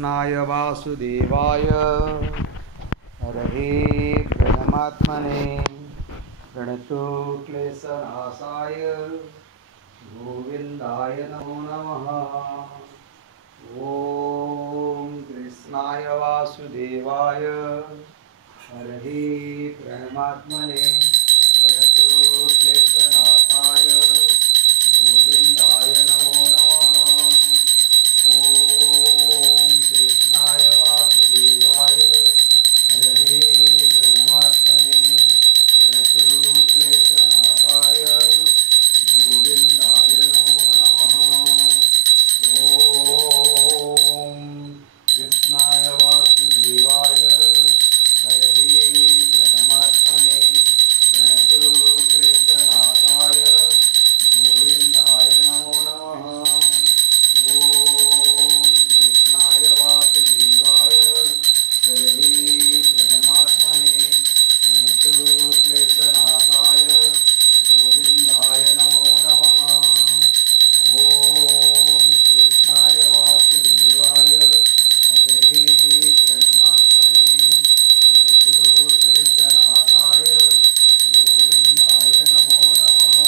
कृष्णाय वासुदेवाय हरये परमात्मने प्रणतो क्लेशनाशाय गोविन्दाय नमो नमः। ॐ कृष्णाय वासुदेवाय हरये परमात्मने प्रणतो क्लेशनाशाय गोविन्दाय नमो नमः। ॐ कृष्णाय वासुदेवाय हरये परमात्मने प्रणतो क्लेशनाशाय गोविन्दाय नमो नमः। ॐ कृष्णाय वासुदेवाय हरये परमात्मने प्रणतो क्लेशनाशाय गोविन्दाय नमो नमः। ॐ कृष्णाय वासुदेवाय हरये परमात्मने प्रणतो क्लेशनाशाय गोविन्दाय नमो नमः। ॐ कृष्णाय वासुदेवाय हरये परमात्मने प्रणतो क्लेशनाशाय गोविन्दाय नमो नमः।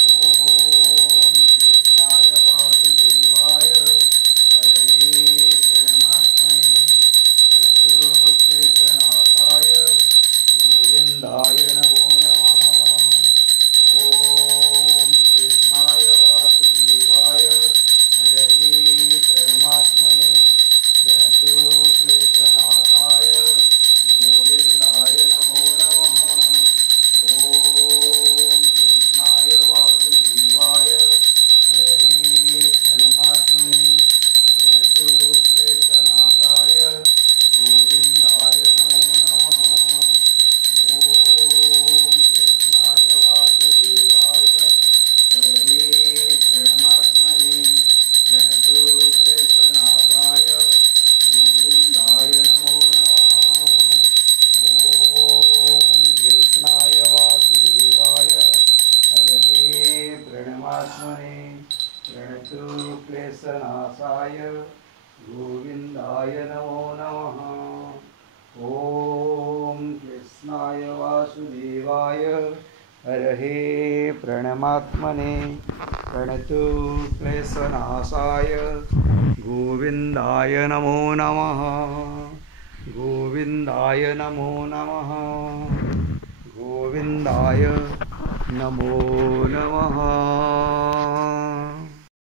ॐ कृष्णाय वासुदेवाय हरये परमात्मने प्रणतो क्लेशनाशाय गोविन्दाय नमो नमः। ॐ कृष्णाय वासुदेवाय हरये परमात्मने प्रणतो क्लेशनाशाय गोविन्दाय नमो नमः। ॐ कृष्णाय वासुदेवाय हरये परमात्मने प्रणतो क्लेशनाशाय गोविन्दाय नमो नमः। ॐ कृष्णाय वासुदेवाय हरये परमात्मने प्रणतो क्लेशनाशाय गोविन्दाय नमो नमः। ॐ कृष्णाय वासुदेवाय हरये परमात्मने प्रणतो क्लेशनाशाय गोविन्दाय नमो नमः। ॐ कृष्णाय वासुदेवाय हरये परमात्मने प्रणतो क्लेशनाशाय गोविन्दाय नमो नमः। गोविन्दाय नमो नमः। गोविन्दाय नमो नमः।